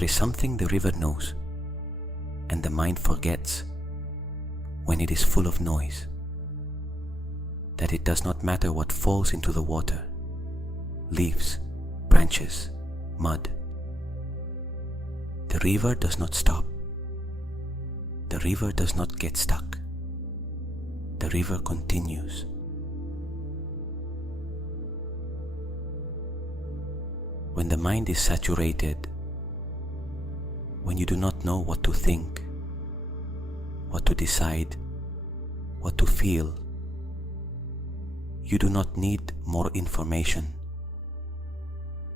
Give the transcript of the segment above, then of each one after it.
There is something the river knows, and the mind forgets when it is full of noise, that it does not matter what falls into the water, leaves, branches, mud. The river does not stop. The river does not get stuck. The river continues. When the mind is saturated, when you do not know what to think, what to decide, what to feel, you do not need more information.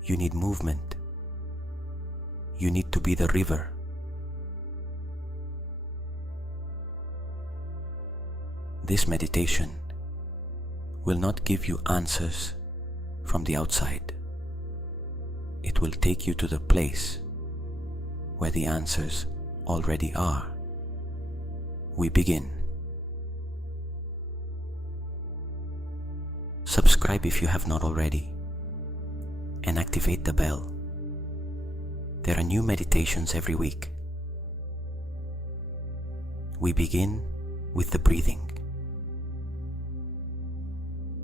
You need movement. You need to be the river. This meditation will not give you answers from the outside. It will take you to the place where the answers already are. We begin. Subscribe if you have not already, and activate the bell. There are new meditations every week. We begin with the breathing.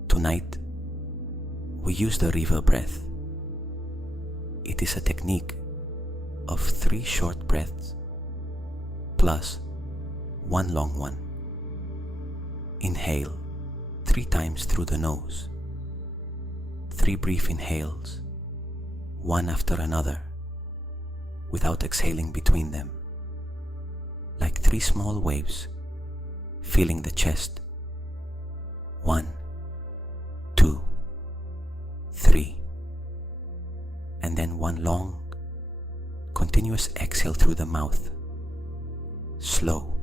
Tonight, we use the river breath. It is a technique of 3 short breaths plus 1 long one. Inhale 3 times through the nose. 3 brief inhales, one after another, without exhaling between them, like 3 small waves filling the chest. 1, 2, 3. And then 1 long, continuous exhale through the mouth, slow,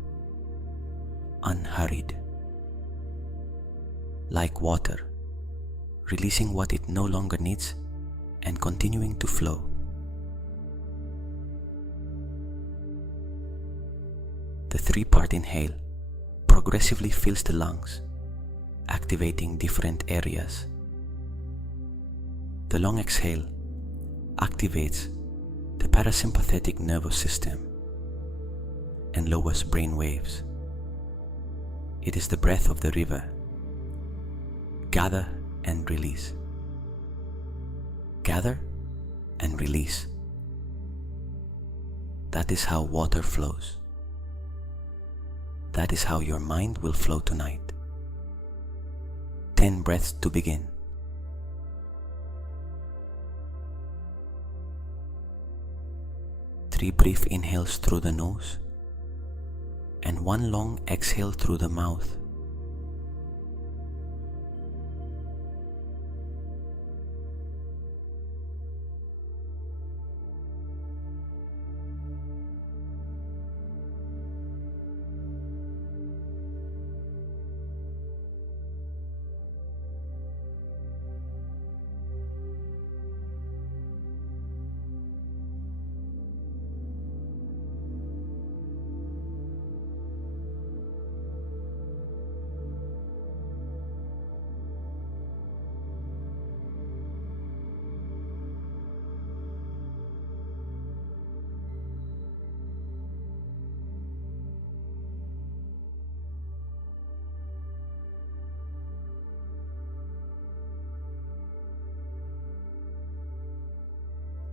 unhurried, like water, releasing what it no longer needs and continuing to flow. The 3-part inhale progressively fills the lungs, activating different areas. The long exhale activates the parasympathetic nervous system and lowers brain waves. It is the breath of the river. Gather and release. Gather and release. That is how water flows. That is how your mind will flow tonight. 10 breaths to begin. 3 brief inhales through the nose and 1 long exhale through the mouth.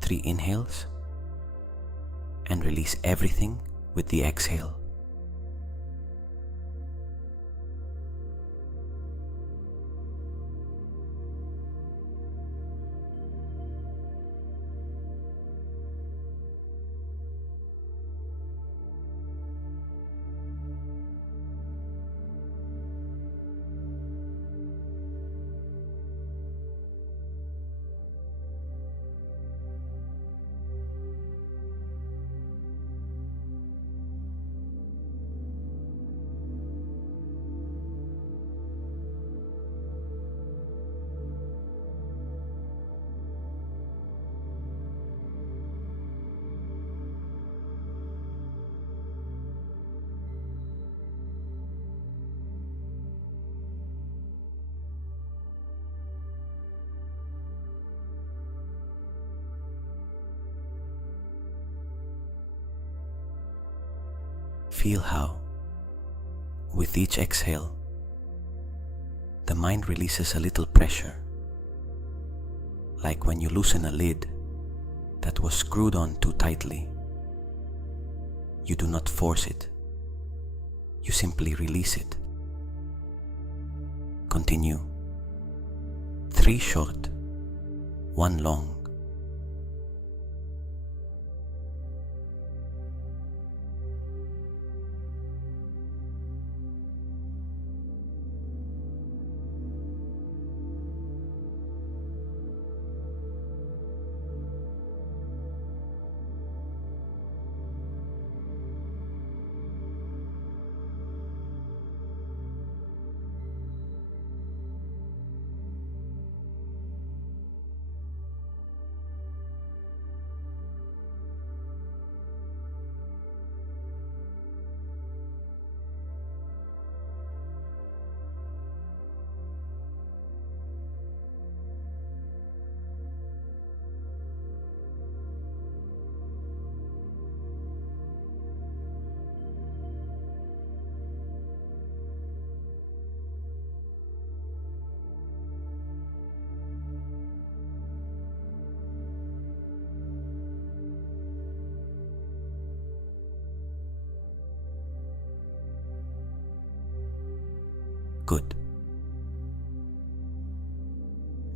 Three inhales and release everything with the exhale. feel how, with each exhale, the mind releases a little pressure, like when you loosen a lid that was screwed on too tightly. You do not force it, you simply release it. Continue. 3 short, 1 long. Good.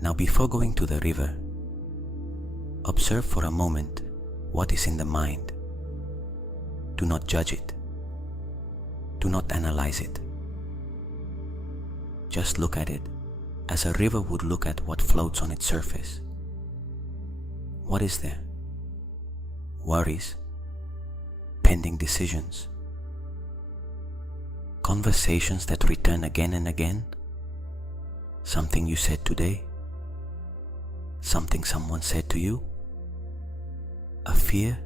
Now before going to the river, observe for a moment what is in the mind. Do not judge it. Do not analyze it. Just look at it as a river would look at what floats on its surface. What is there? Worries, pending decisions, conversations that return again and again, something you said today, something someone said to you, a fear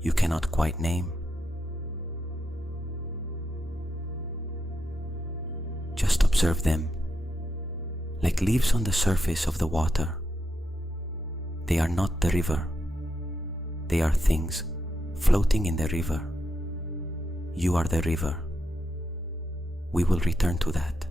you cannot quite name. Just observe them, like leaves on the surface of the water. They are not the river. They are things floating in the river. You are the river. We will return to that.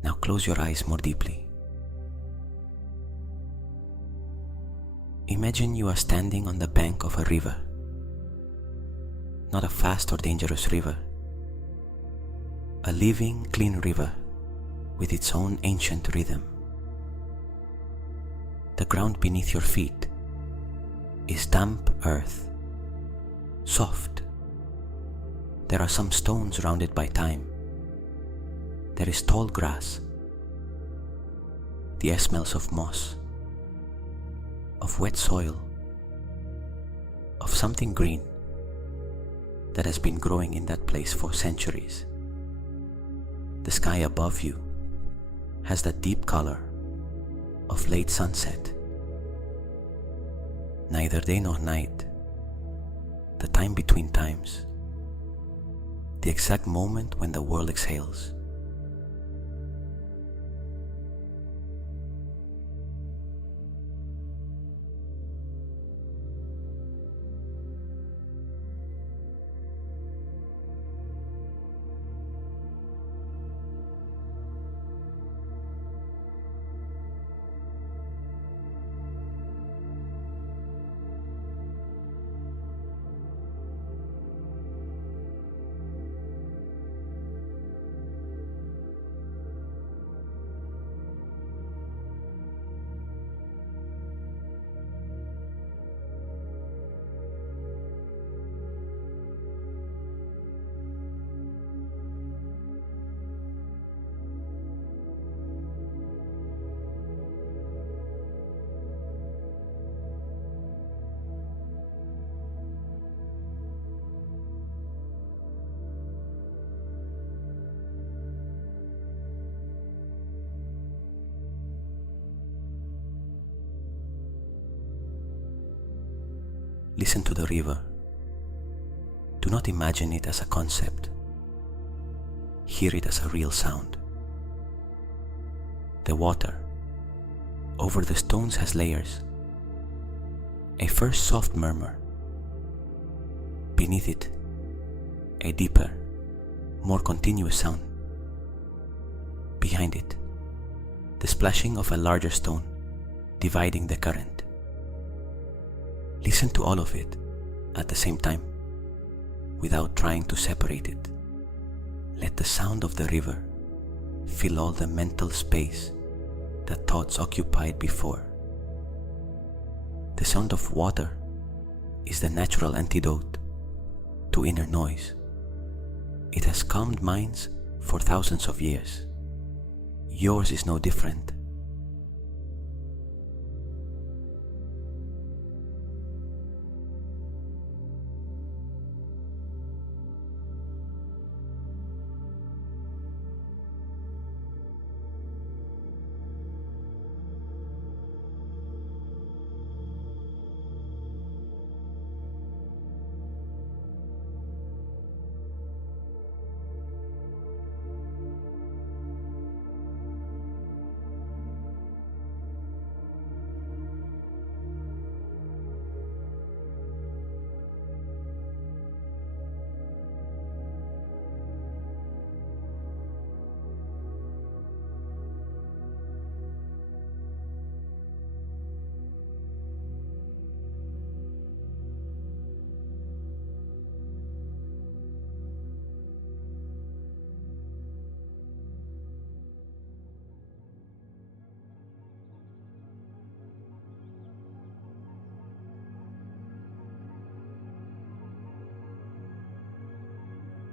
Now close your eyes more deeply. Imagine you are standing on the bank of a river. Not a fast or dangerous river. A living, clean river with its own ancient rhythm. The ground beneath your feet is damp earth, soft. There are some stones rounded by time. There is tall grass. The air smells of moss, of wet soil, of something green that has been growing in that place for centuries. The sky above you has that deep color of late sunset. Neither day nor night, the time between times, the exact moment when the world exhales. Listen to the river. Do not imagine it as a concept. Hear it as a real sound. The water over the stones has layers. A first soft murmur. Beneath it, a deeper, more continuous sound. Behind it, the splashing of a larger stone, dividing the current. Listen to all of it at the same time, without trying to separate it. Let the sound of the river fill all the mental space that thoughts occupied before. The sound of water is the natural antidote to inner noise. It has calmed minds for thousands of years. Yours is no different.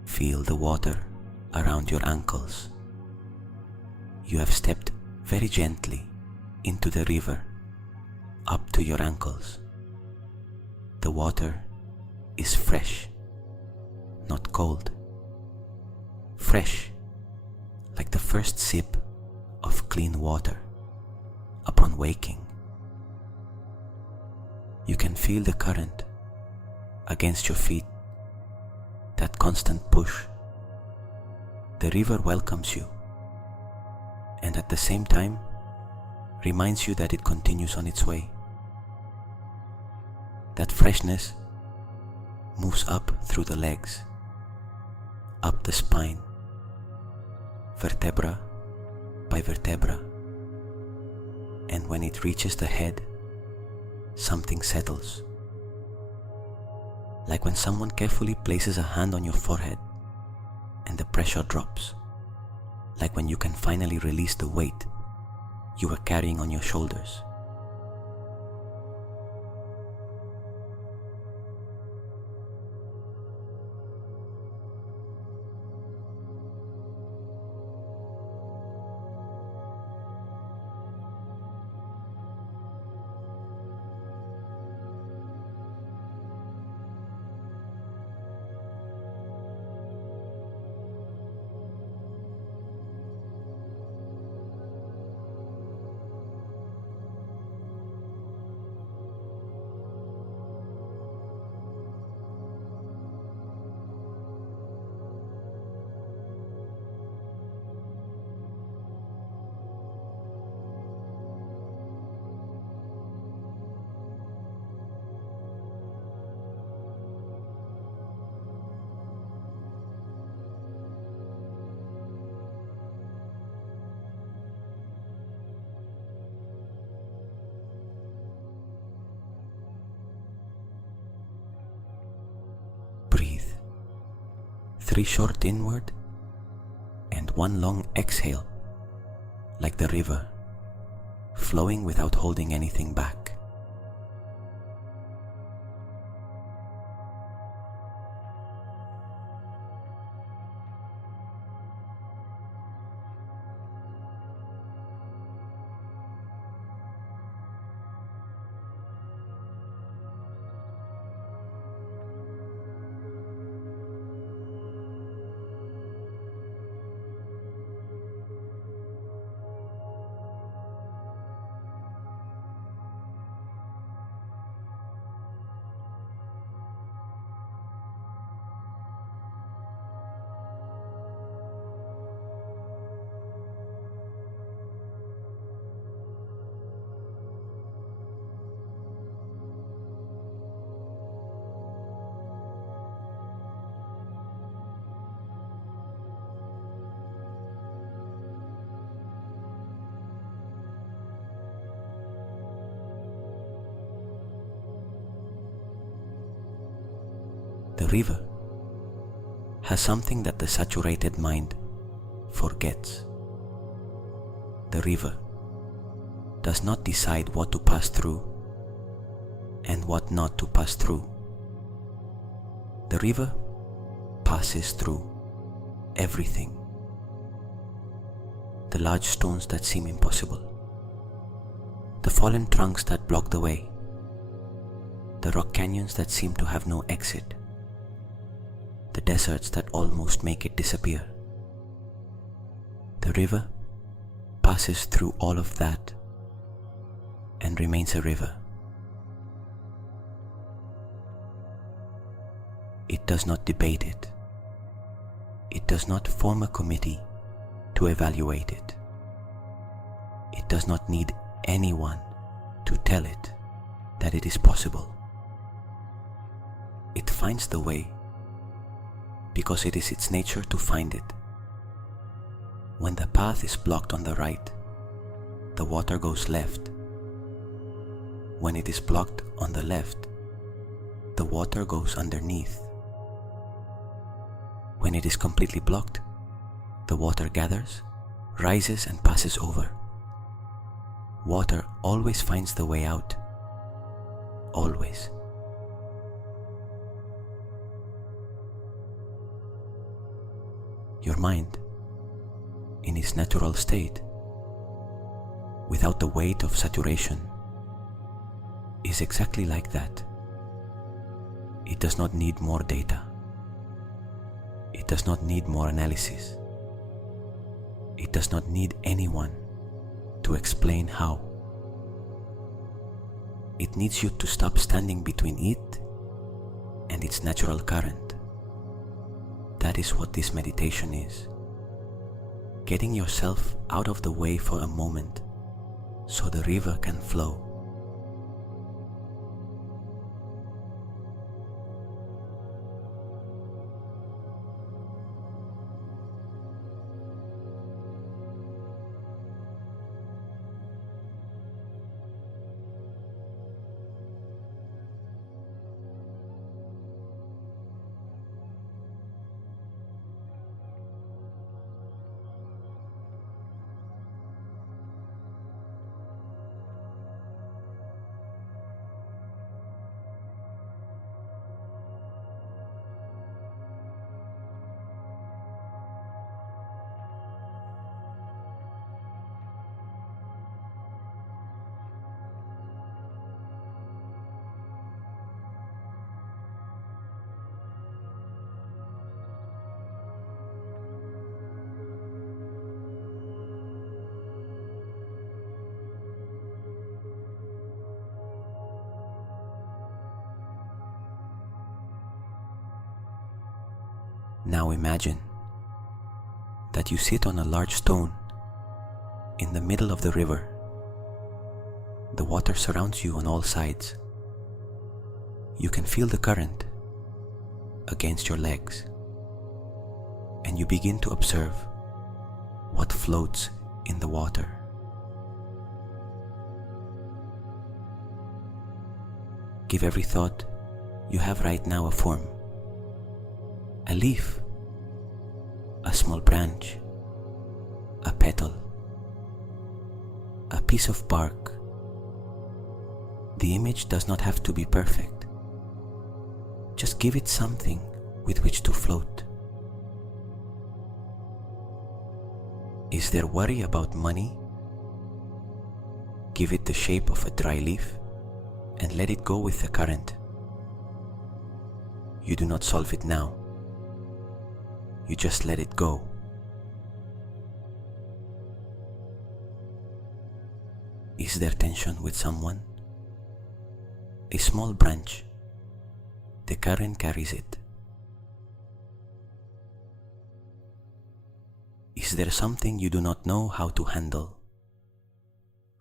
Feel the water around your ankles. You have stepped very gently into the river, up to your ankles. The water is fresh, not cold. Fresh, like the first sip of clean water upon waking. You can feel the current against your feet, that constant push. The river welcomes you, and at the same time reminds you that it continues on its way. That freshness moves up through the legs, up the spine, vertebra by vertebra, and when it reaches the head, something settles. Like when someone carefully places a hand on your forehead and the pressure drops. Like when you can finally release the weight you were carrying on your shoulders. Breathe. 3 short inward and 1 long exhale, like the river, flowing without holding anything back. The river has something that the saturated mind forgets. The river does not decide what to pass through and what not to pass through. The river passes through everything. The large stones that seem impossible, the fallen trunks that block the way, the rock canyons that seem to have no exit, the deserts that almost make it disappear. The river passes through all of that and remains a river. It does not debate it. It does not form a committee to evaluate it. It does not need anyone to tell it that it is possible. It finds the way because it is its nature to find it. When the path is blocked on the right, the water goes left. When it is blocked on the left, the water goes underneath. When it is completely blocked, the water gathers, rises and passes over. Water always finds the way out. Always. Your mind, in its natural state, without the weight of saturation, is exactly like that. It does not need more data. It does not need more analysis. It does not need anyone to explain how. It needs you to stop standing between it and its natural current. That is what this meditation is. Getting yourself out of the way for a moment so the river can flow. Now imagine that you sit on a large stone in the middle of the river. The water surrounds you on all sides. You can feel the current against your legs, and you begin to observe what floats in the water. Give every thought you have right now a form. A leaf, a small branch, a petal, a piece of bark. The image does not have to be perfect. Just give it something with which to float. Is there worry about money? Give it the shape of a dry leaf and let it go with the current. You do not solve it now. You just let it go. Is there tension with someone? A small branch. The current carries it. Is there something you do not know how to handle?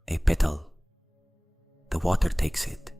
A petal. The water takes it.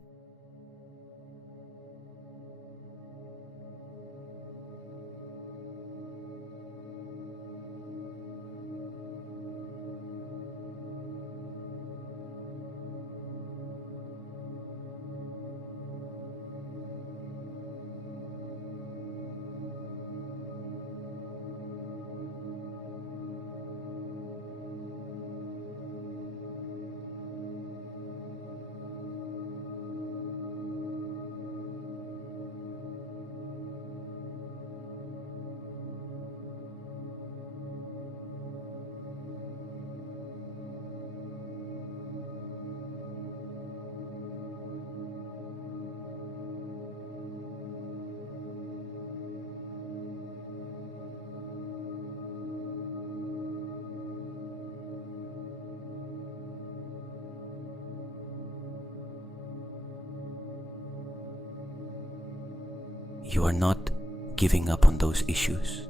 You are not giving up on those issues.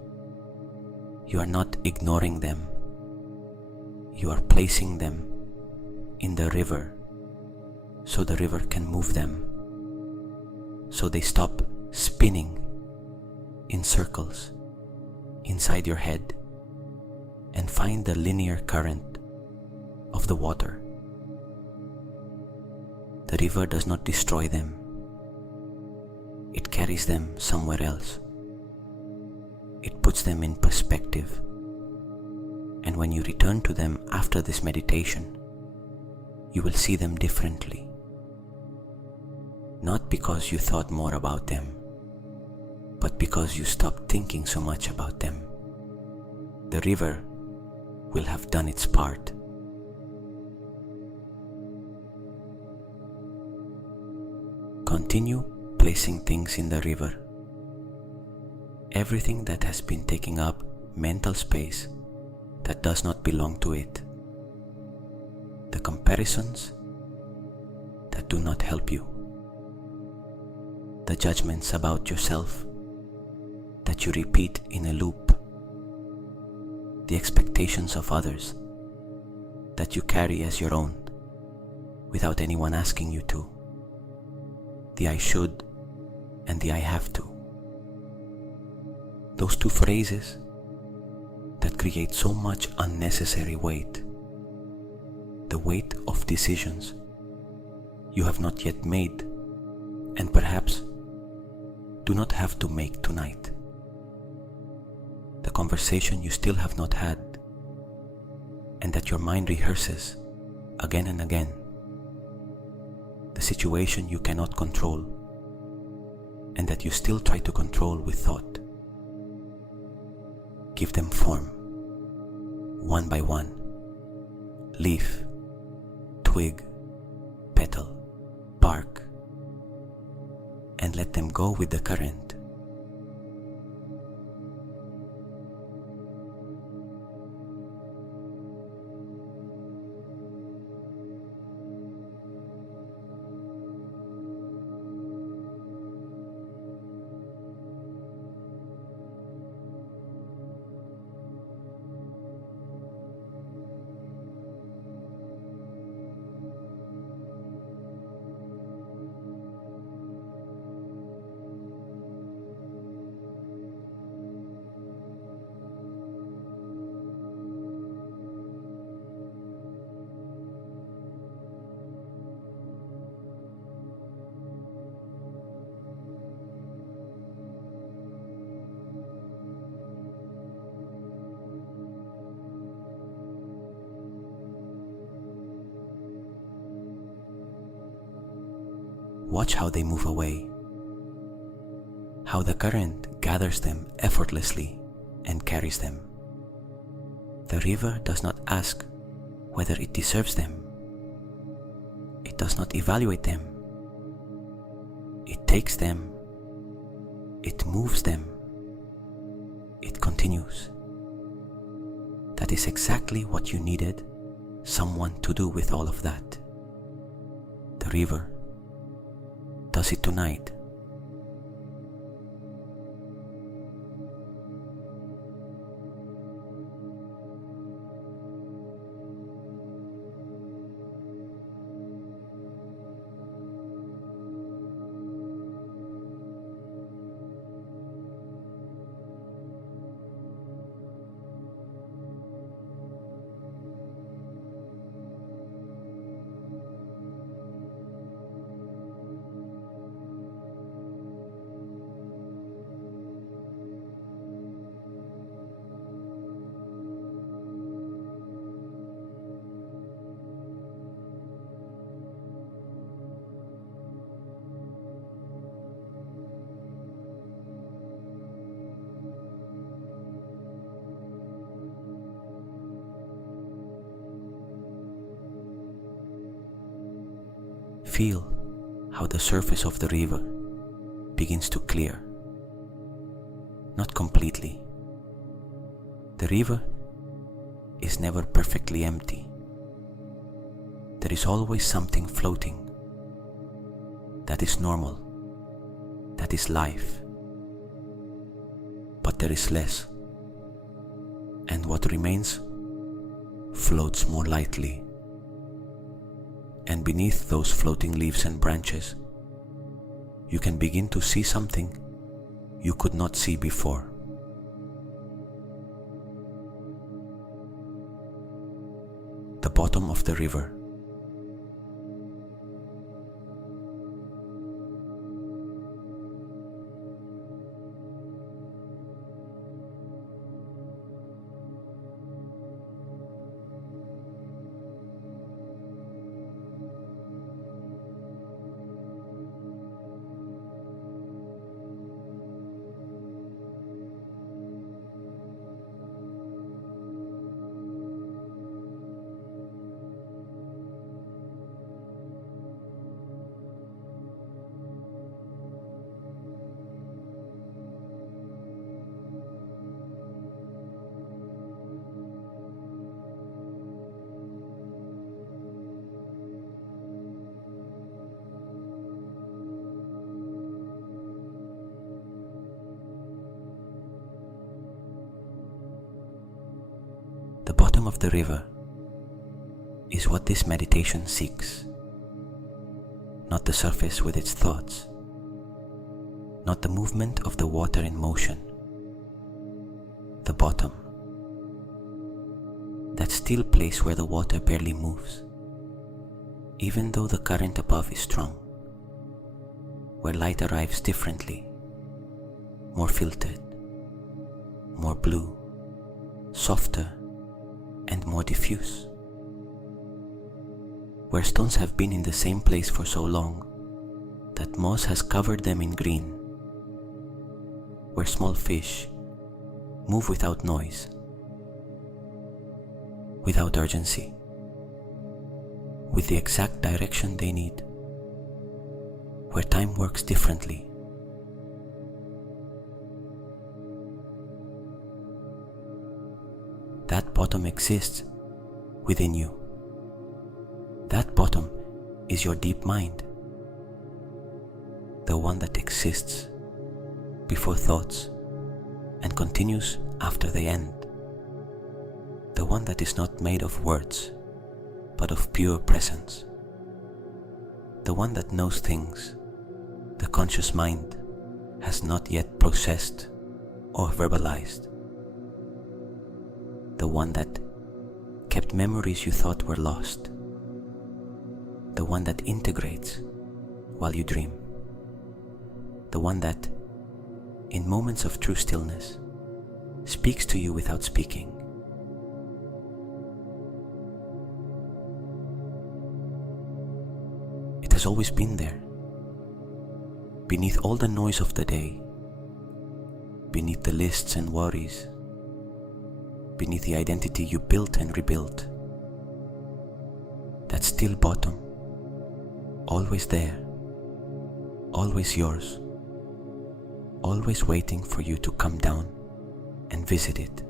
You are not ignoring them. You are placing them in the river so the river can move them, so they stop spinning in circles inside your head and find the linear current of the water. The river does not destroy them. It carries them somewhere else. It puts them in perspective. And when you return to them after this meditation, you will see them differently. Not because you thought more about them, but because you stopped thinking so much about them. The river will have done its part. Continue placing things in the river. Everything that has been taking up mental space that does not belong to it. The comparisons that do not help you. The judgments about yourself that you repeat in a loop. The expectations of others that you carry as your own without anyone asking you to. The I should and the I have to. Those two phrases that create so much unnecessary weight. The weight of decisions you have not yet made and perhaps do not have to make tonight. The conversation you still have not had and that your mind rehearses again and again. The situation you cannot control and that you still try to control with thought. Give them form, one by one. Leaf, twig, petal, bark, and let them go with the current. Watch how they move away, how the current gathers them effortlessly and carries them. The river does not ask whether it deserves them. It does not evaluate them. It takes them. It moves them. It continues. That is exactly what you needed someone to do with all of that. The river does it tonight. Feel how the surface of the river begins to clear. Not completely. The river is never perfectly empty. There is always something floating. That is normal. That is life. but there is less, and what remains floats more lightly. And beneath those floating leaves and branches, you can begin to see something you could not see before. The bottom of the river. The bottom of the river is what this meditation seeks, not the surface with its thoughts, not the movement of the water in motion. The bottom, that still place where the water barely moves, even though the current above is strong, where light arrives differently, more filtered, more blue, softer, and more diffuse, where stones have been in the same place for so long that moss has covered them in green, where small fish move without noise, without urgency, with the exact direction they need, where time works differently. That bottom exists within you. That bottom is your deep mind, the one that exists before thoughts and continues after they end, the one that is not made of words, but of pure presence, the one that knows things the conscious mind has not yet processed or verbalized, the one that kept memories you thought were lost, the one that integrates while you dream, the one that, in moments of true stillness, speaks to you without speaking. It has always been there, beneath all the noise of the day, beneath the lists and worries, beneath the identity you built and rebuilt. That still bottom, always there, always yours, always waiting for you to come down and visit it.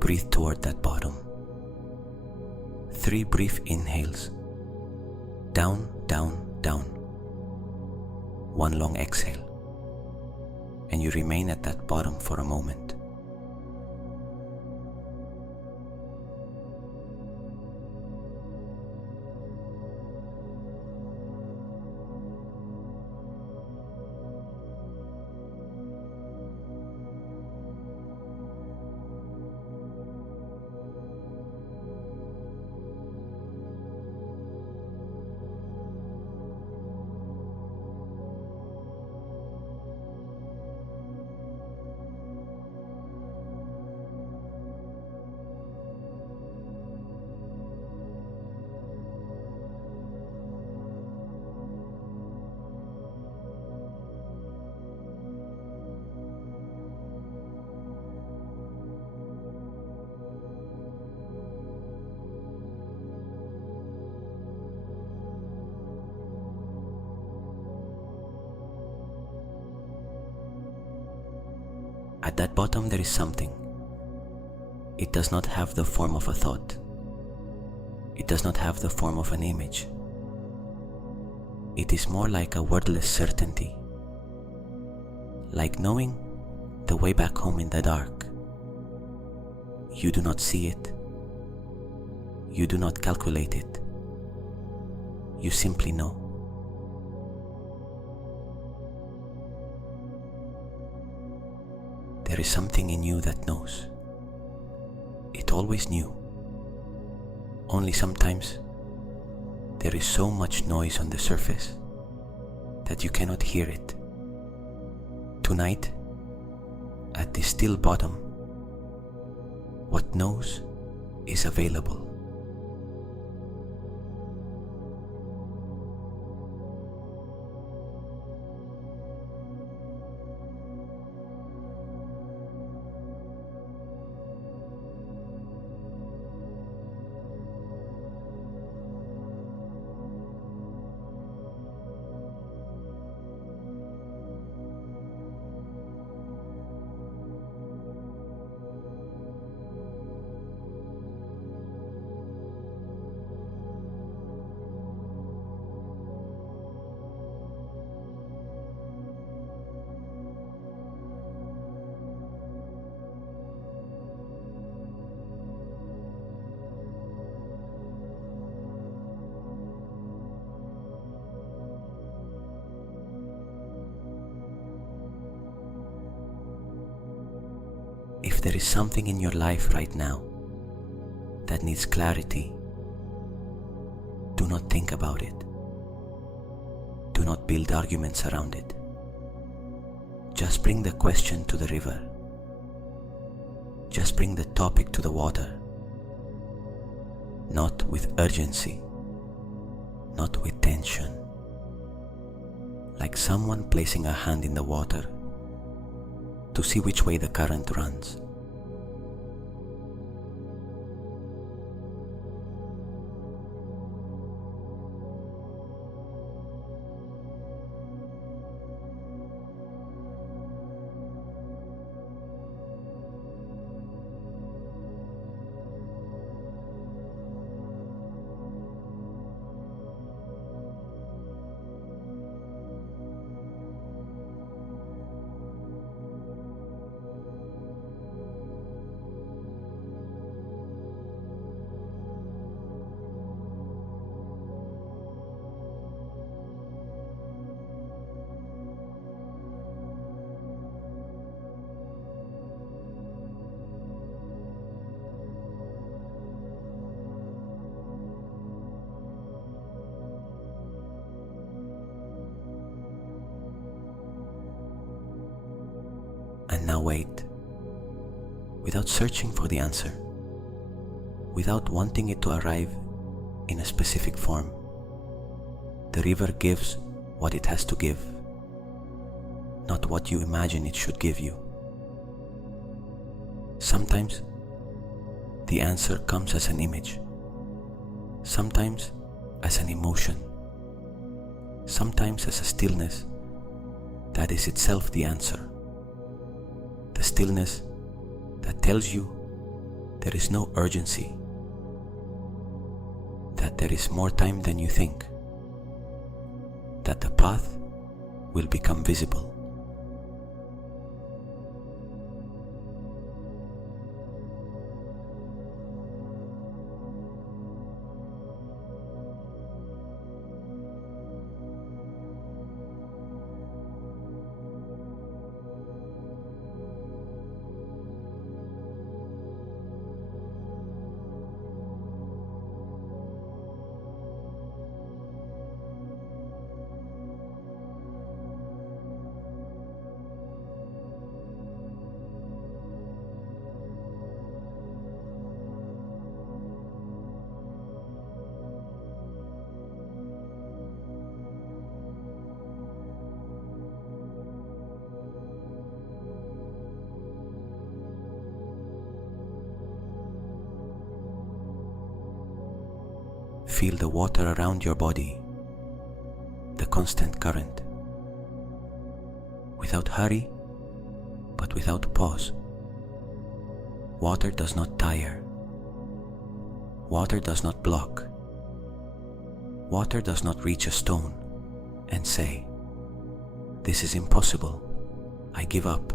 Breathe toward that bottom. 3 brief inhales. Down, down, down. 1 long exhale. And you remain at that bottom for a moment. At that bottom there is something. It does not have the form of a thought. It does not have the form of an image. It is more like a wordless certainty, like knowing the way back home in the dark. You do not see it. You do not calculate it. You simply know. There is something in you that knows. It always knew. Only sometimes there is so much noise on the surface that you cannot hear it. Tonight, at the still bottom, what knows is available. If there is something in your life right now that needs clarity, do not think about it. Do not build arguments around it. Just bring the question to the river. Just bring the topic to the water. Not with urgency, not with tension. Like someone placing a hand in the water to see which way the current runs. And now wait, without searching for the answer, without wanting it to arrive in a specific form. The river gives what it has to give, not what you imagine it should give you. Sometimes the answer comes as an image, sometimes as an emotion, sometimes as a stillness that is itself the answer. The stillness that tells you there is no urgency, that there is more time than you think, that the path will become visible. Feel the water around your body, the constant current. Without hurry, but without pause. Water does not tire. Water does not block. Water does not reach a stone and say, "This is impossible, I give up."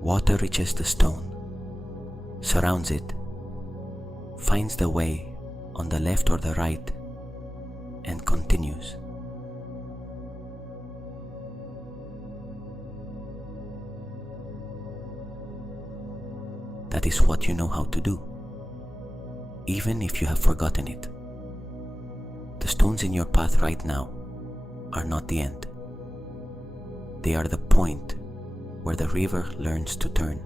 Water reaches the stone, surrounds it, finds the way on the left or the right, and continues. That is what you know how to do, even if you have forgotten it. The stones in your path right now are not the end. They are the point where the river learns to turn.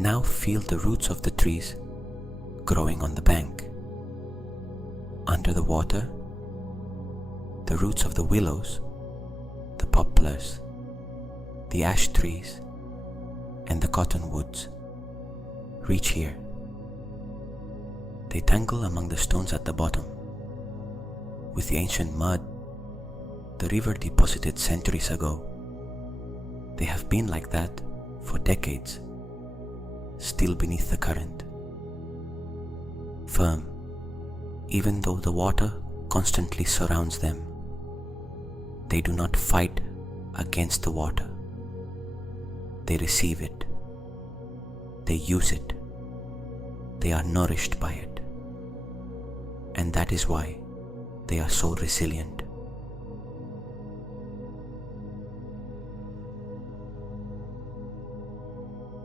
Now feel the roots of the trees growing on the bank. Under the water, the roots of the willows, the poplars, the ash trees, and the cottonwoods reach here. They tangle among the stones at the bottom. With the ancient mud the river deposited centuries ago, they have been like that for decades, still beneath the current. Firm, even though the water constantly surrounds them. They do not fight against the water. They receive it. They use it. They are nourished by it. And that is why they are so resilient.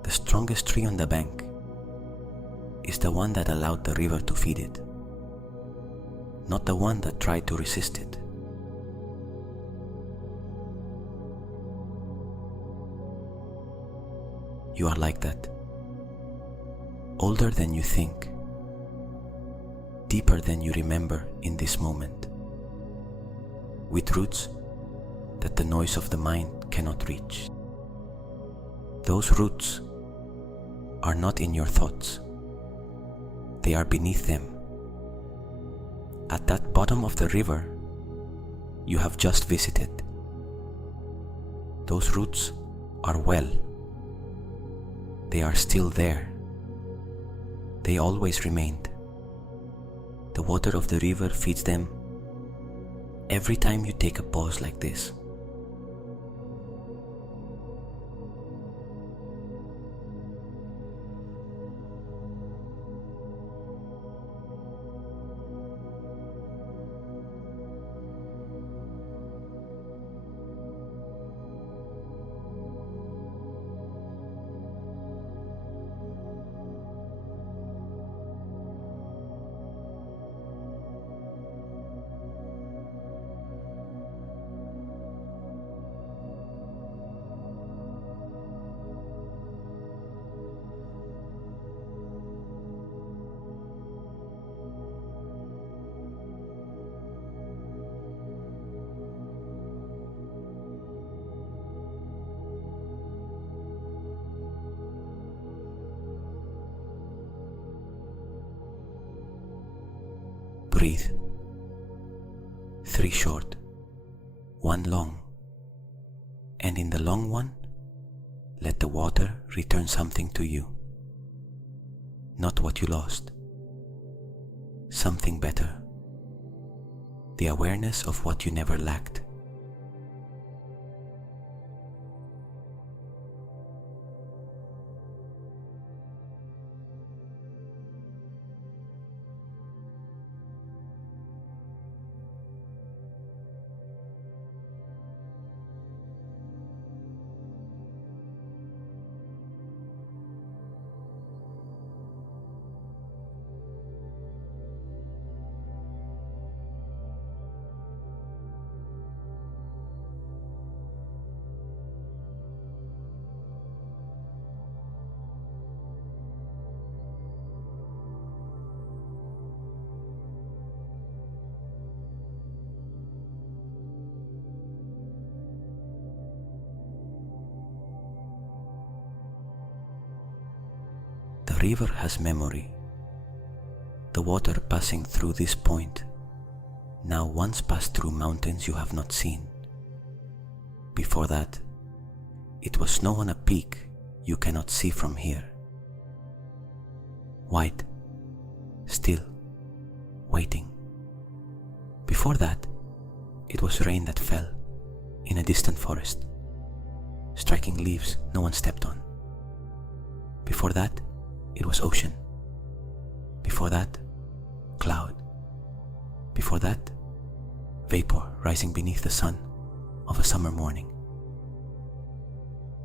The strongest tree on the bank is the one that allowed the river to feed it, not the one that tried to resist it. You are like that, older than you think, deeper than you remember in this moment, with roots that the noise of the mind cannot reach. Those roots are not in your thoughts. They are beneath them. At that bottom of the river you have just visited. Those roots are well. They are still there. They always remained. The water of the river feeds them every time you take a pause like this. Breathe. 3 short, 1 long, and in the long one, let the water return something to you. Not what you lost, something better, the awareness of what you never lacked. river has memory. The water passing through this point now once passed through mountains you have not seen. Before that, it was snow on a peak you cannot see from here. White, still, waiting. Before that, it was rain that fell in a distant forest, striking leaves no one stepped on. Before that, it was ocean. Before that, cloud. Before that, vapor rising beneath the sun of a summer morning.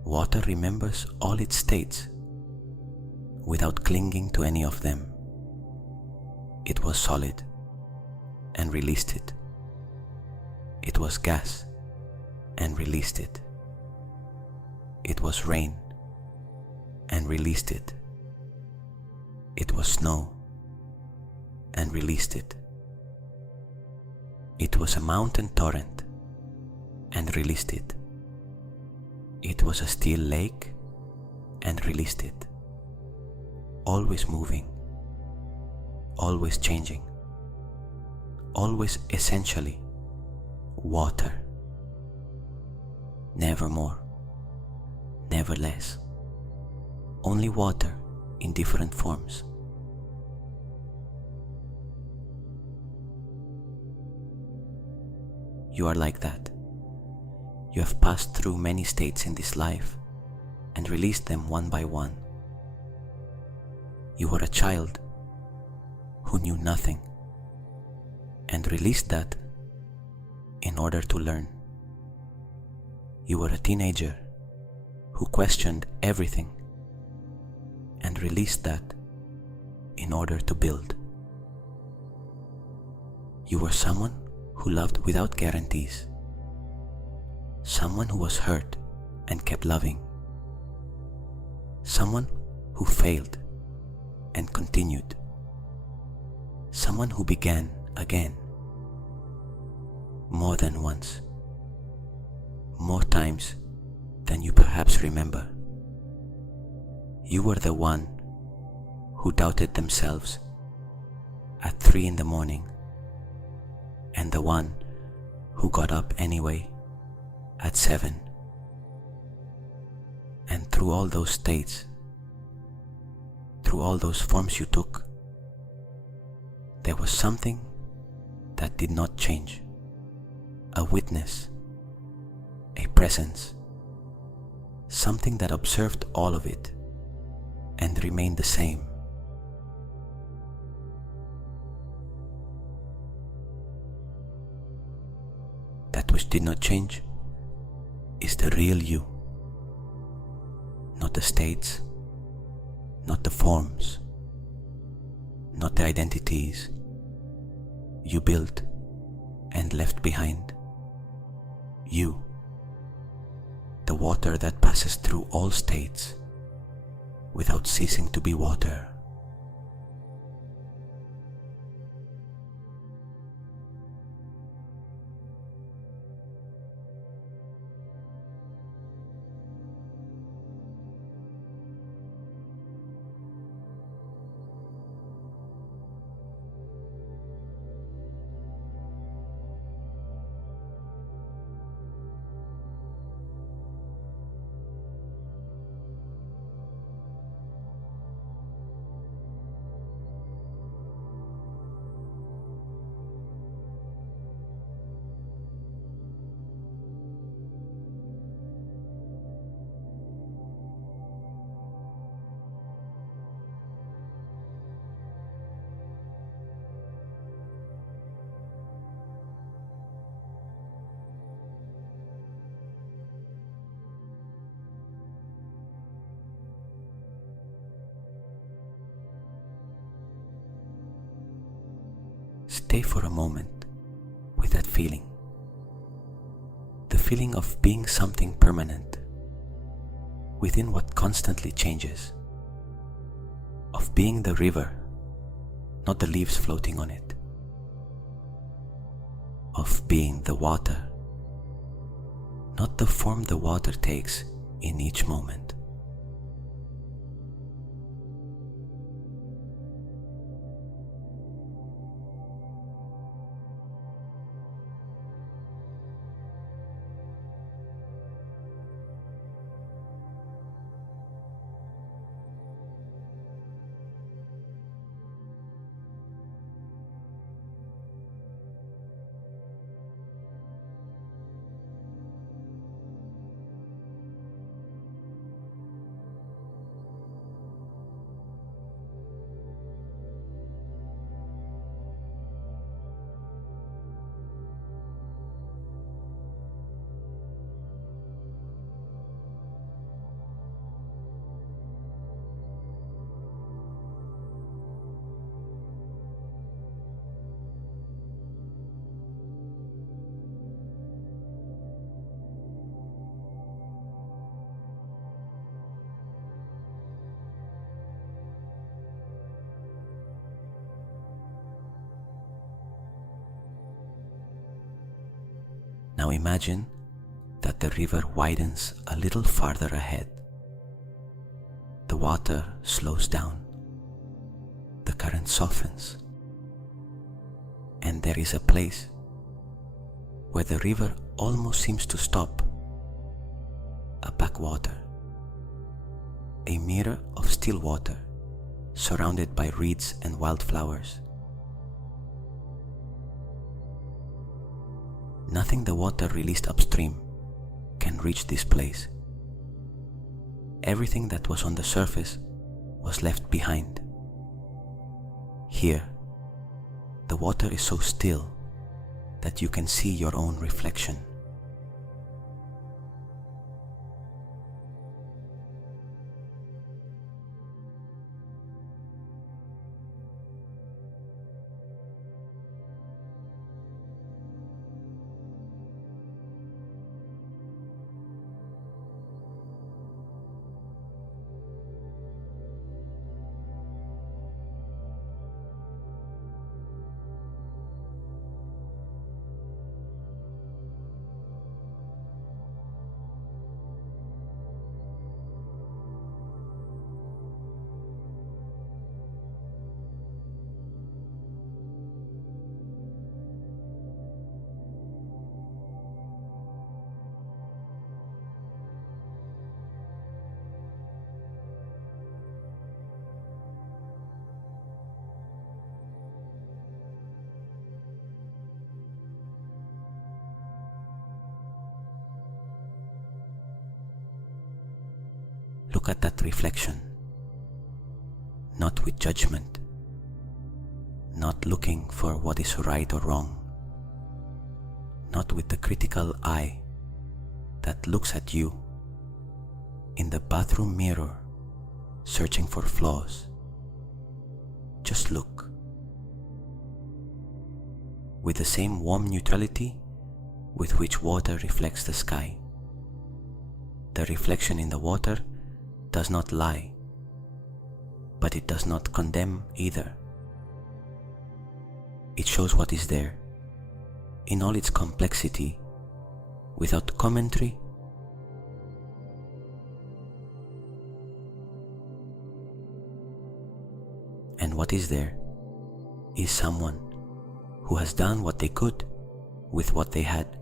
Water remembers all its states without clinging to any of them. It was solid and released it. It was gas and released it. It was rain and released it. It was snow and released it. It was a mountain torrent and released it. It was a still lake and released it. Always moving, always changing, always essentially water. Never more, never less. Only water in different forms. You are like that. You have passed through many states in this life and released them one by one. You were a child who knew nothing and released that in order to learn. You were a teenager who questioned everything and released that in order to build. You were someone who loved without guarantees, someone who was hurt and kept loving, someone who failed and continued, someone who began again, more than once, more times than you perhaps remember. You were the one who doubted themselves at 3 a.m. and the one who got up anyway at 7. And through all those states, through all those forms you took, there was something that did not change. A witness, a presence, something that observed all of it and remained the same. That which did not change is the real you, not the states, not the forms, not the identities you built and left behind. You, the water that passes through all states without ceasing to be water. Stay for a moment with that feeling. The feeling of being something permanent within what constantly changes. Of being the river, not the leaves floating on it. Of being the water, not the form the water takes in each moment. Now imagine that the river widens a little farther ahead. The water slows down, the current softens, and there is a place where the river almost seems to stop, a backwater, a mirror of still water surrounded by reeds and wildflowers. Nothing the water released upstream can reach this place. Everything that was on the surface was left behind. Here, the water is so still that you can see your own reflection. Look at that reflection, not with judgment, not looking for what is right or wrong, not with the critical eye that looks at you in the bathroom mirror searching for flaws. Just look. With the same warm neutrality with which water reflects the sky. The reflection in the water does not lie, but it does not condemn either. It shows what is there, in all its complexity, without commentary. And what is there is someone who has done what they could with what they had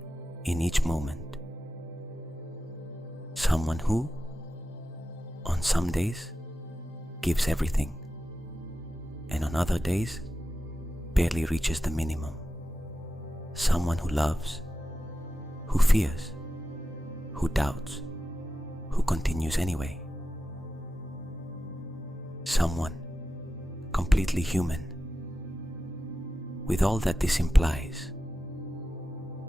in each moment. Someone who, on some days, gives everything, and on other days, barely reaches the minimum. Someone who loves, who fears, who doubts, who continues anyway. Someone completely human, with all that this implies,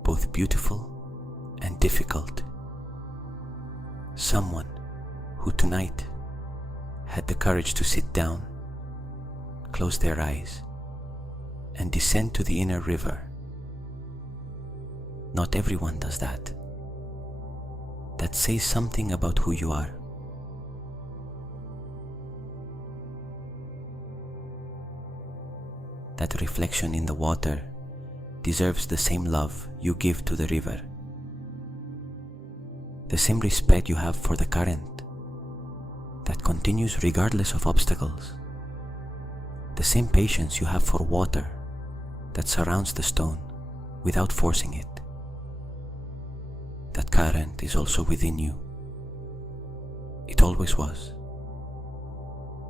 both beautiful and difficult. Someone who tonight had the courage to sit down, close their eyes, and descend to the inner river. Not everyone does that. That says something about who you are. That reflection in the water deserves the same love you give to the river, the same respect you have for the current that continues regardless of obstacles, the same patience you have for water that surrounds the stone without forcing it. That current is also within you. It always was.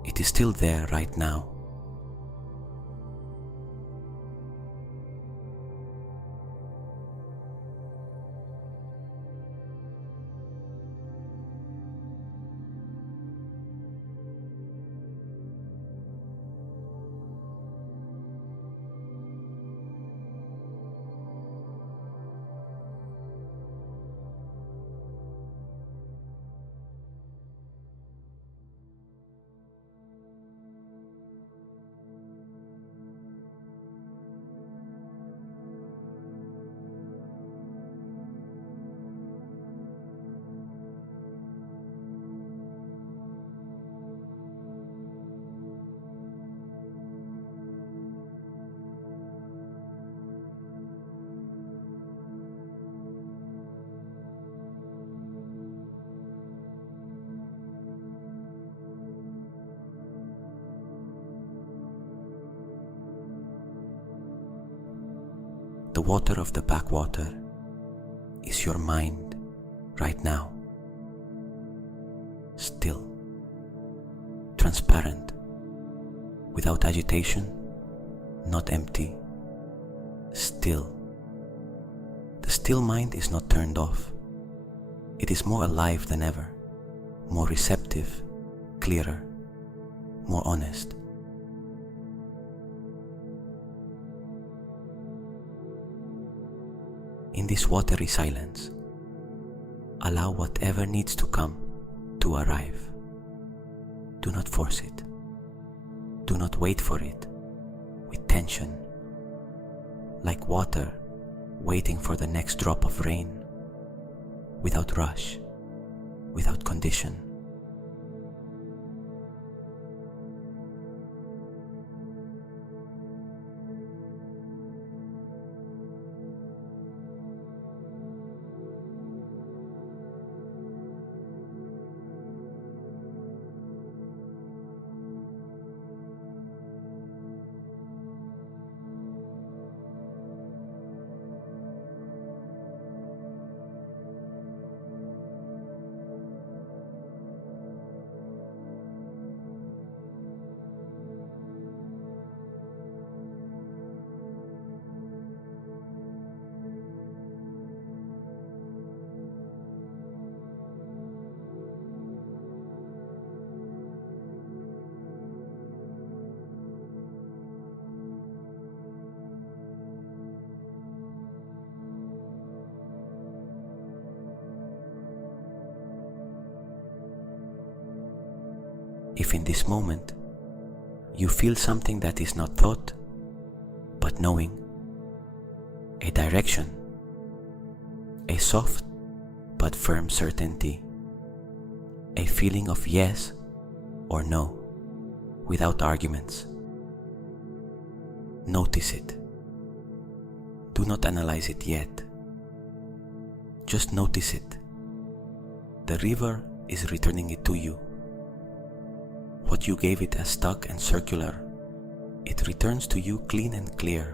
It is still there right now. the water of the backwater is your mind right now. Still, transparent, without agitation, not empty, still. The still mind is not turned off. It is more alive than ever, more receptive, clearer, more honest. In this watery silence, allow whatever needs to come to arrive. Do not force it. Do not wait for it with tension, like water waiting for the next drop of rain, without rush, without condition. If in this moment you feel something that is not thought, but knowing, a direction, a soft but firm certainty, a feeling of yes or no, without arguments, notice it. Do not analyze it yet. Just notice it. The river is returning it to you. What you gave it as stuck and circular, it returns to you clean and clear.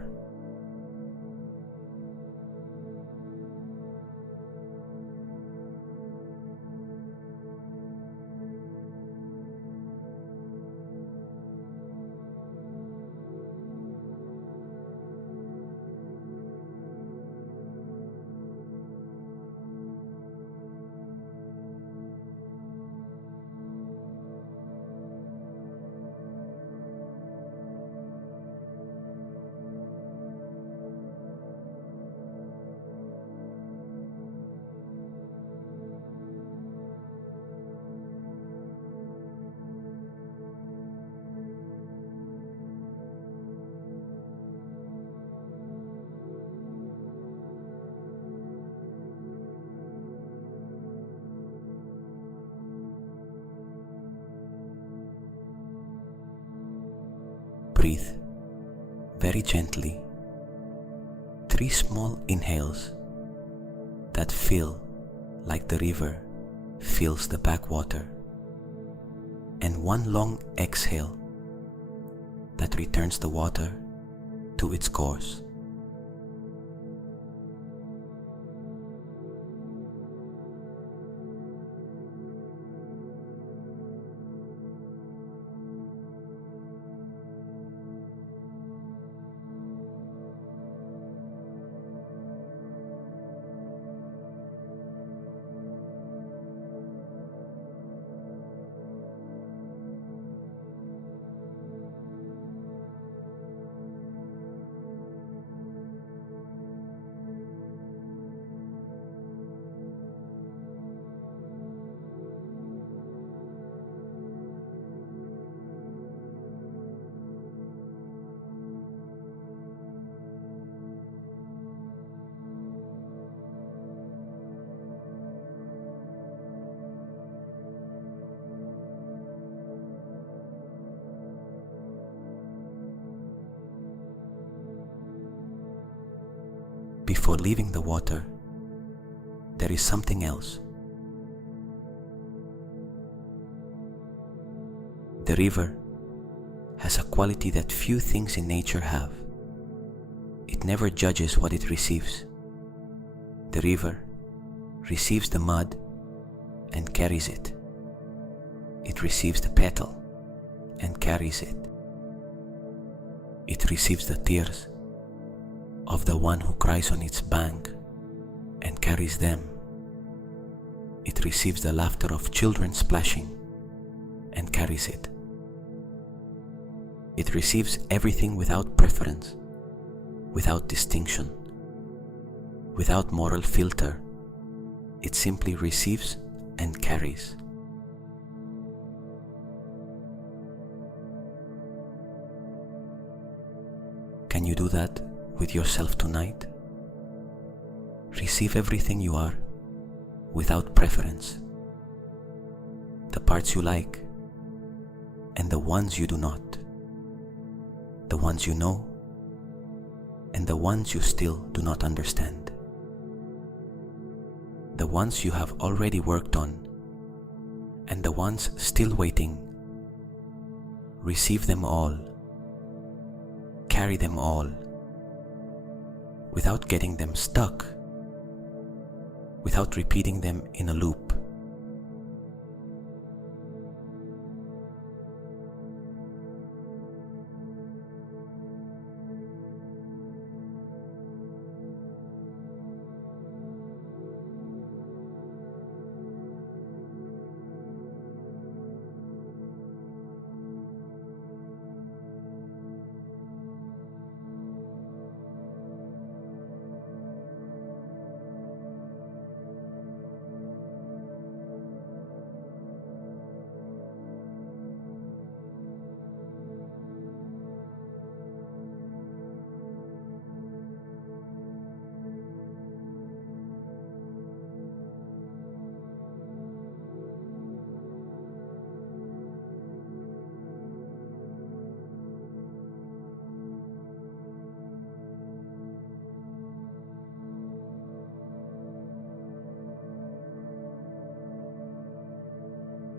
Breathe very gently, 3 small inhales that feel like the river fills the backwater, and 1 long exhale that returns the water to its course. Before leaving the water, there is something else. The river has a quality that few things in nature have. It never judges what it receives. The river receives the mud and carries it. It receives the petal and carries it. It receives the tears of the one who cries on its bank and carries them. It receives the laughter of children splashing and carries it. It receives everything without preference, without distinction, without moral filter. It simply receives and carries. Can you do that with yourself tonight? Receive everything you are without preference. The parts you like and the ones you do not. The ones you know and the ones you still do not understand. The ones you have already worked on and the ones still waiting. Receive them all. Carry them all without getting them stuck, without repeating them in a loop.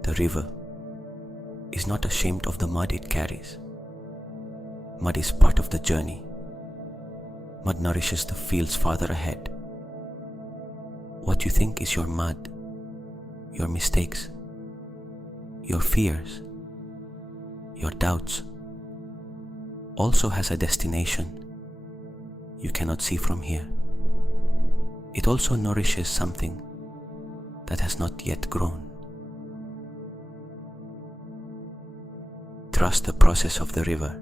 The river is not ashamed of the mud it carries. Mud is part of the journey. Mud nourishes the fields farther ahead. What you think is your mud, your mistakes, your fears, your doubts, also has a destination you cannot see from here. It also nourishes something that has not yet grown. Trust the process of the river.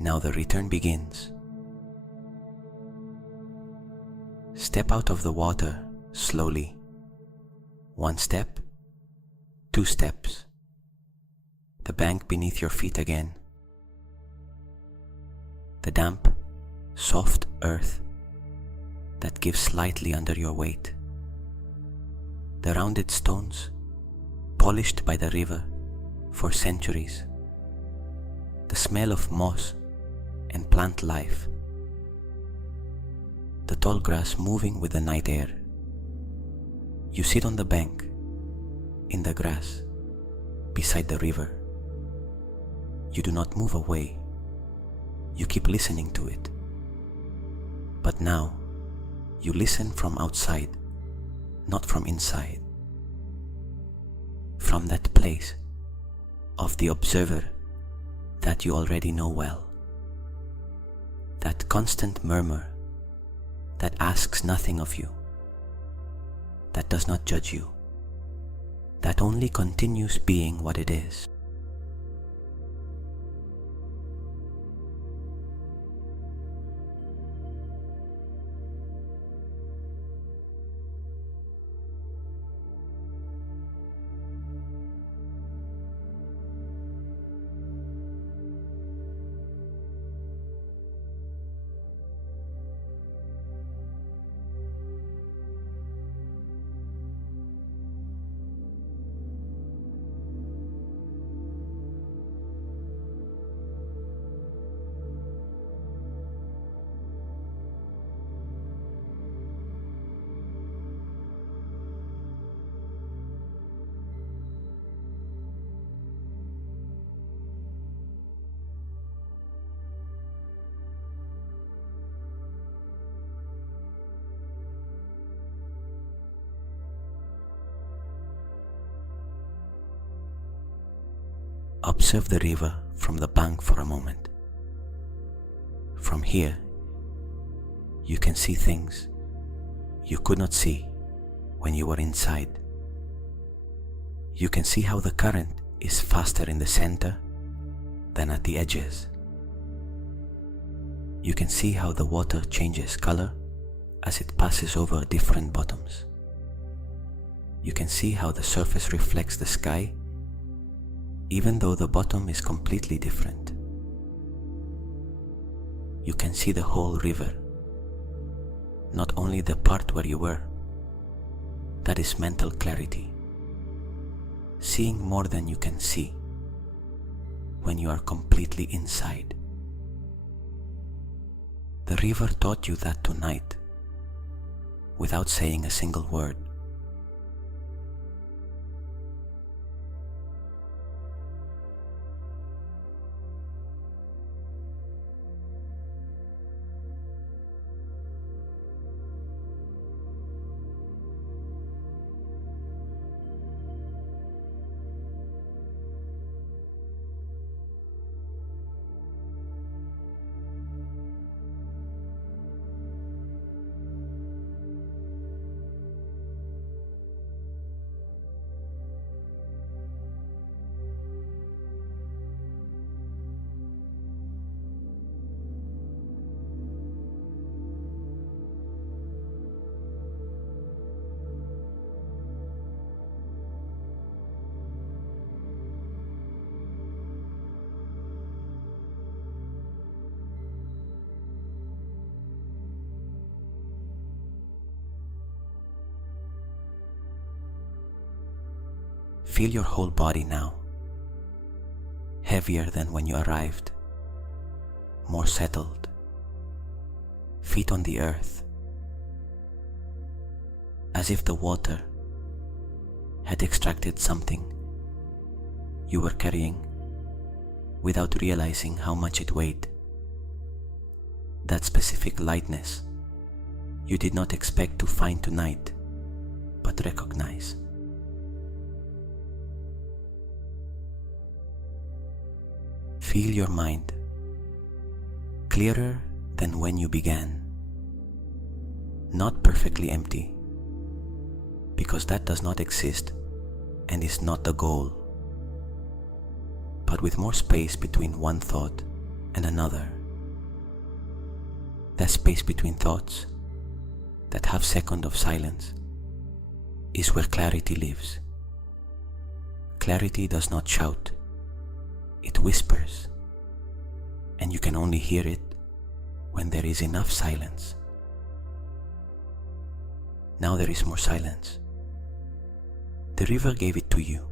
Now the return begins. Step out of the water slowly. 1 step, 2 steps. The bank beneath your feet again. The damp, soft earth that gives slightly under your weight. The rounded stones, polished by the river for centuries. The smell of moss and plant life. The tall grass moving with the night air. You sit on the bank, in the grass, beside the river. You do not move away. You keep listening to it. But now, you listen from outside, not from inside. From that place of the observer that you already know well. That constant murmur that asks nothing of you, that does not judge you, that only continues being what it is. Observe the river from the bank for a moment. From here, you can see things you could not see when you were inside. You can see how the current is faster in the center than at the edges. You can see how the water changes color as it passes over different bottoms. You can see how the surface reflects the sky even though the bottom is completely different. You can see the whole river, not only the part where you were. That is mental clarity, seeing more than you can see when you are completely inside. The river taught you that tonight, without saying a single word. Feel your whole body now, heavier than when you arrived, more settled, feet on the earth, as if the water had extracted something you were carrying without realizing how much it weighed. That specific lightness you did not expect to find tonight, but recognize. Feel your mind clearer than when you began, not perfectly empty, because that does not exist and is not the goal, but with more space between one thought and another. That space between thoughts, that half second of silence, is where clarity lives. Clarity does not shout. It whispers, and you can only hear it when there is enough silence. Now there is more silence. The river gave it to you.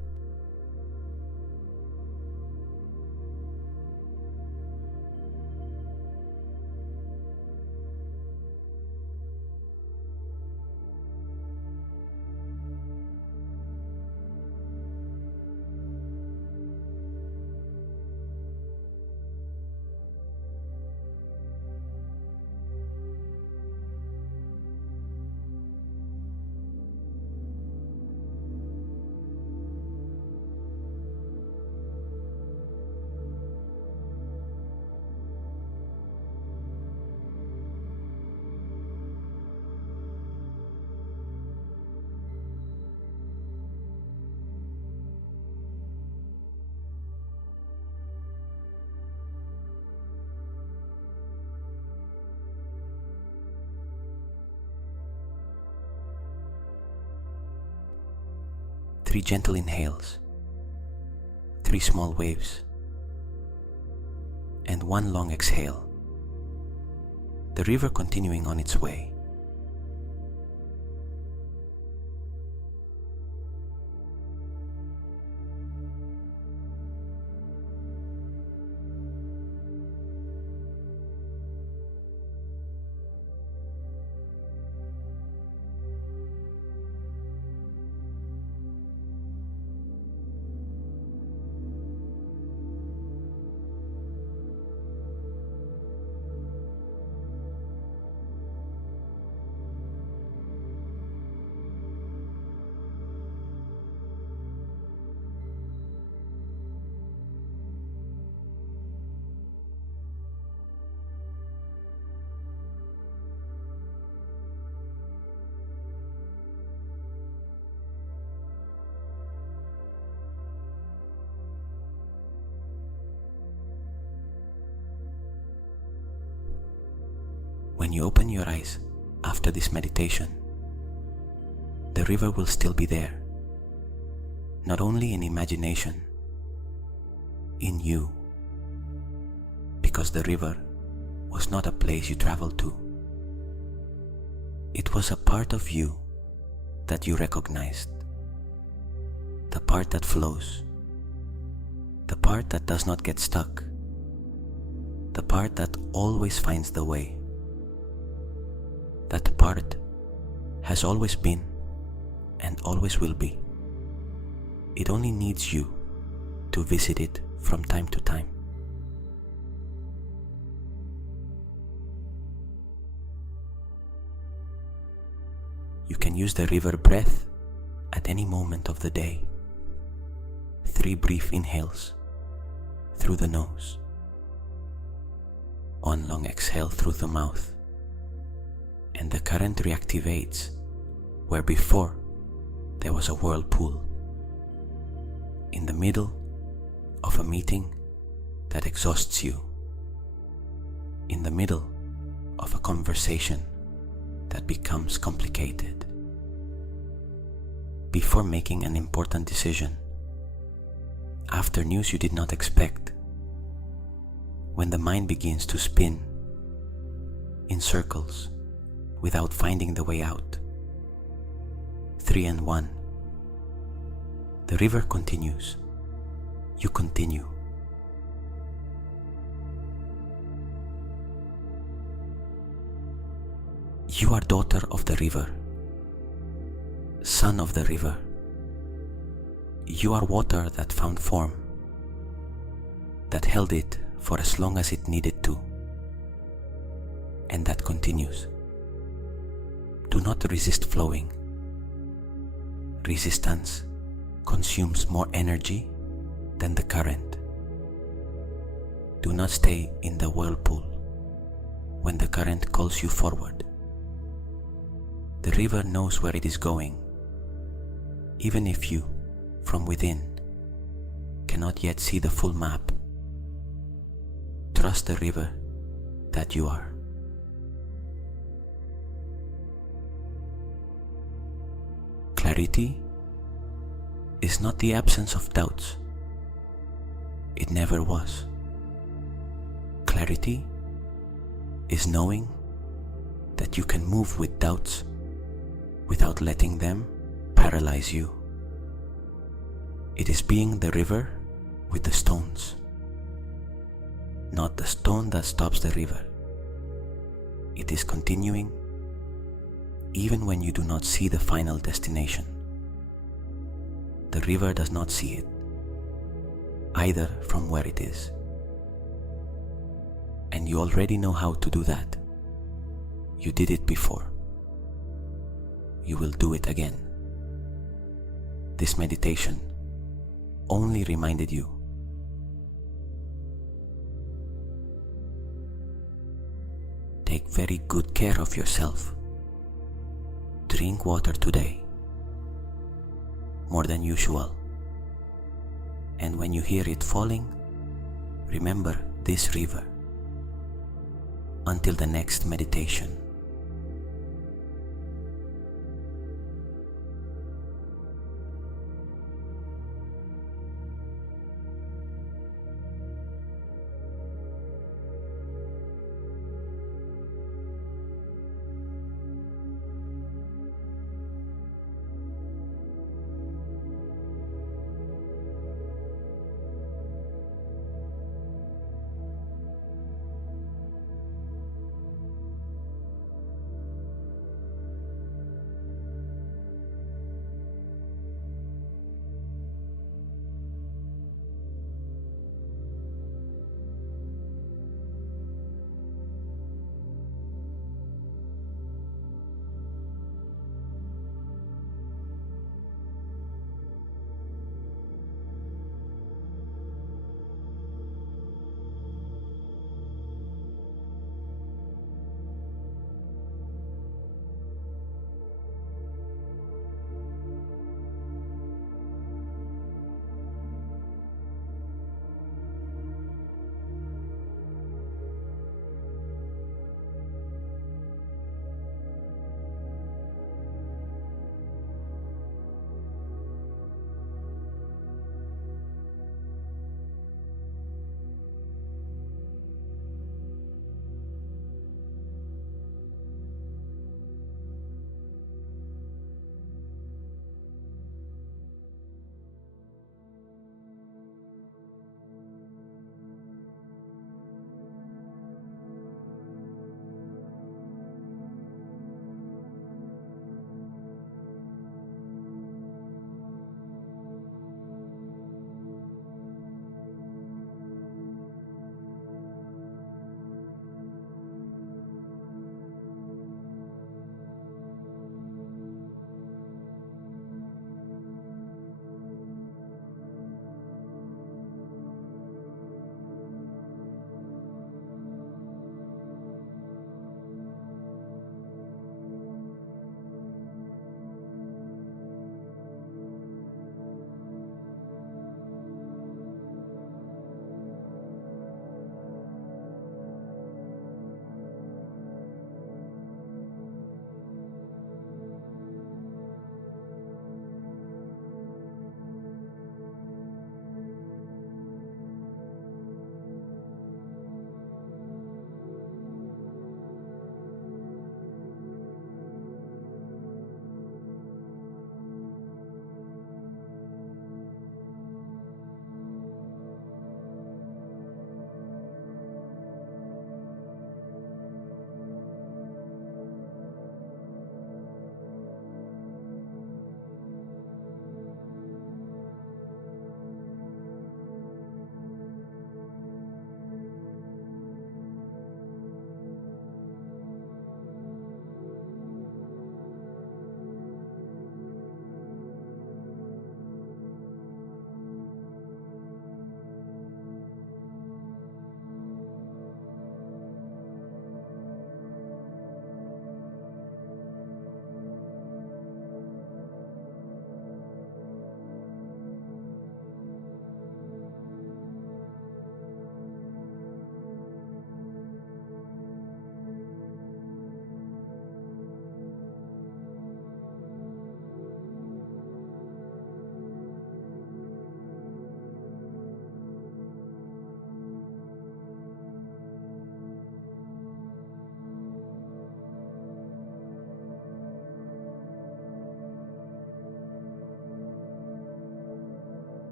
3 gentle inhales, 3 small waves, and 1 long exhale. The river continuing on its way. When you open your eyes after this meditation, the river will still be there, not only in imagination, in you, because the river was not a place you traveled to. It was a part of you that you recognized, the part that flows, the part that does not get stuck, the part that always finds the way. That part has always been and always will be. It only needs you to visit it from time to time. You can use the river breath at any moment of the day. 3 brief inhales through the nose, 1 long exhale through the mouth, and the current reactivates where before there was a whirlpool. In the middle of a meeting that exhausts you, in the middle of a conversation that becomes complicated, before making an important decision, after news you did not expect, when the mind begins to spin in circles without finding the way out. 3 and 1. The river continues. You continue. You are daughter of the river, son of the river. You are water that found form, that held it for as long as it needed to, and that continues. Do not resist flowing. Resistance consumes more energy than the current. Do not stay in the whirlpool when the current calls you forward. The river knows where it is going, even if you, from within, cannot yet see the full map. Trust the river that you are. Clarity is not the absence of doubts. It never was. Clarity is knowing that you can move with doubts without letting them paralyze you. It is being the river with the stones, not the stone that stops the river. It is continuing even when you do not see the final destination. The river does not see it, either from where it is. And you already know how to do that. You did it before. You will do it again. This meditation only reminded you. Take very good care of yourself. Drink water today, more than usual. And when you hear it falling, remember this river. Until the next meditation.